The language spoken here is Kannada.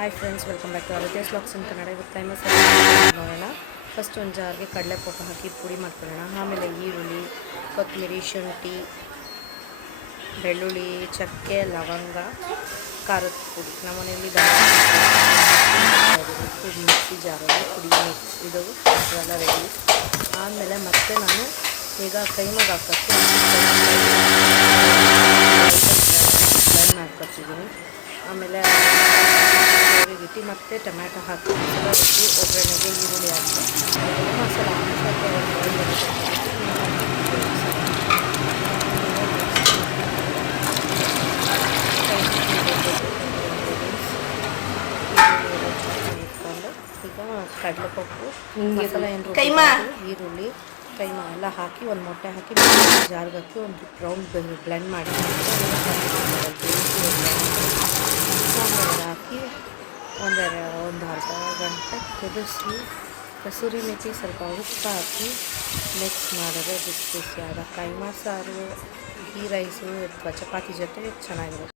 Hi friends, welcome back to Aditya's vlogs in Kannada. ಇವತ್ತು ಕೈಮಾ ನೋಡೋಣ. ಫಸ್ಟ್ ಒಂದು ಜಾರ್ಗೆ ಕಡಲೆಪಪ್ಪು ಹಾಕಿ ಪುಡಿ ಮಾಡ್ಕೊಳ್ಳೋಣ. ಆಮೇಲೆ ಈರುಳ್ಳಿ, ಕೊತ್ತಂಬರಿ, ಶುಂಠಿ, ಬೆಳ್ಳುಳ್ಳಿ, ಚಕ್ಕೆ, ಲವಂಗ, ಖಾರದ ಪುಡಿ. ನಮ್ಮ ಮನೆಯಲ್ಲಿ ಮಿಕ್ಸಿ ಜಾರಲ್ಲಿ ಪುಡಿ ಇದು ಎಲ್ಲ ರೆಡಿ. ಆಮೇಲೆ ಮತ್ತೆ ನಾನು ಈಗ ಕೈಮಾಗೆ ಹಾಕೋಕ್ಕೆ ಬ್ಲೆಂಡ್ ಮಾಡ್ಕೊತಿದ್ದೀನಿ. ಆಮೇಲೆ ಇಟ್ಟು ಮತ್ತೆ ಟೊಮ್ಯಾಟೊ ಹಾಕಿ ಮಸಾಲ ರುಬ್ಬಿ ಒಗ್ಗರಣೆಗೆ ಈರುಳ್ಳಿ ಹಾಕಿ ಮಸಾಲ ಇಟ್ಕೊಂಡು ಈಗ ಕಡಲೆಪಪ್ಪು ಮಸಾಲ ಏನು ಈರುಳ್ಳಿ ಕೈಮಾ ಎಲ್ಲ ಹಾಕಿ ಒಂದು ಮೊಟ್ಟೆ ಹಾಕಿ ಜಾರ್ಗೆ ಹಾಕಿ ಒಂದು ರೌಂಡ್ ಬ್ಲೆಂಡ್ ಮಾಡಿ ಹಾಕಿ ಒಂದು ಅರ್ಧ ಗಂಟೆ ಕುದಿಸಿ ಕಸೂರಿ ಮೆಥಿ ಸ್ವಲ್ಪ ಉಪ್ಪು ಹಾಕಿ ಮಿಕ್ಸ್ ಮಾಡಿದ್ರೆ ಬಿಸಿ ಬಿಸಿಯಾದ ಕೈಮಾ ಸಾರು, ಗೀ ರೈಸು ಅಥವಾ ಚಪಾತಿ ಜೊತೆ ಚೆನ್ನಾಗಿರುತ್ತೆ.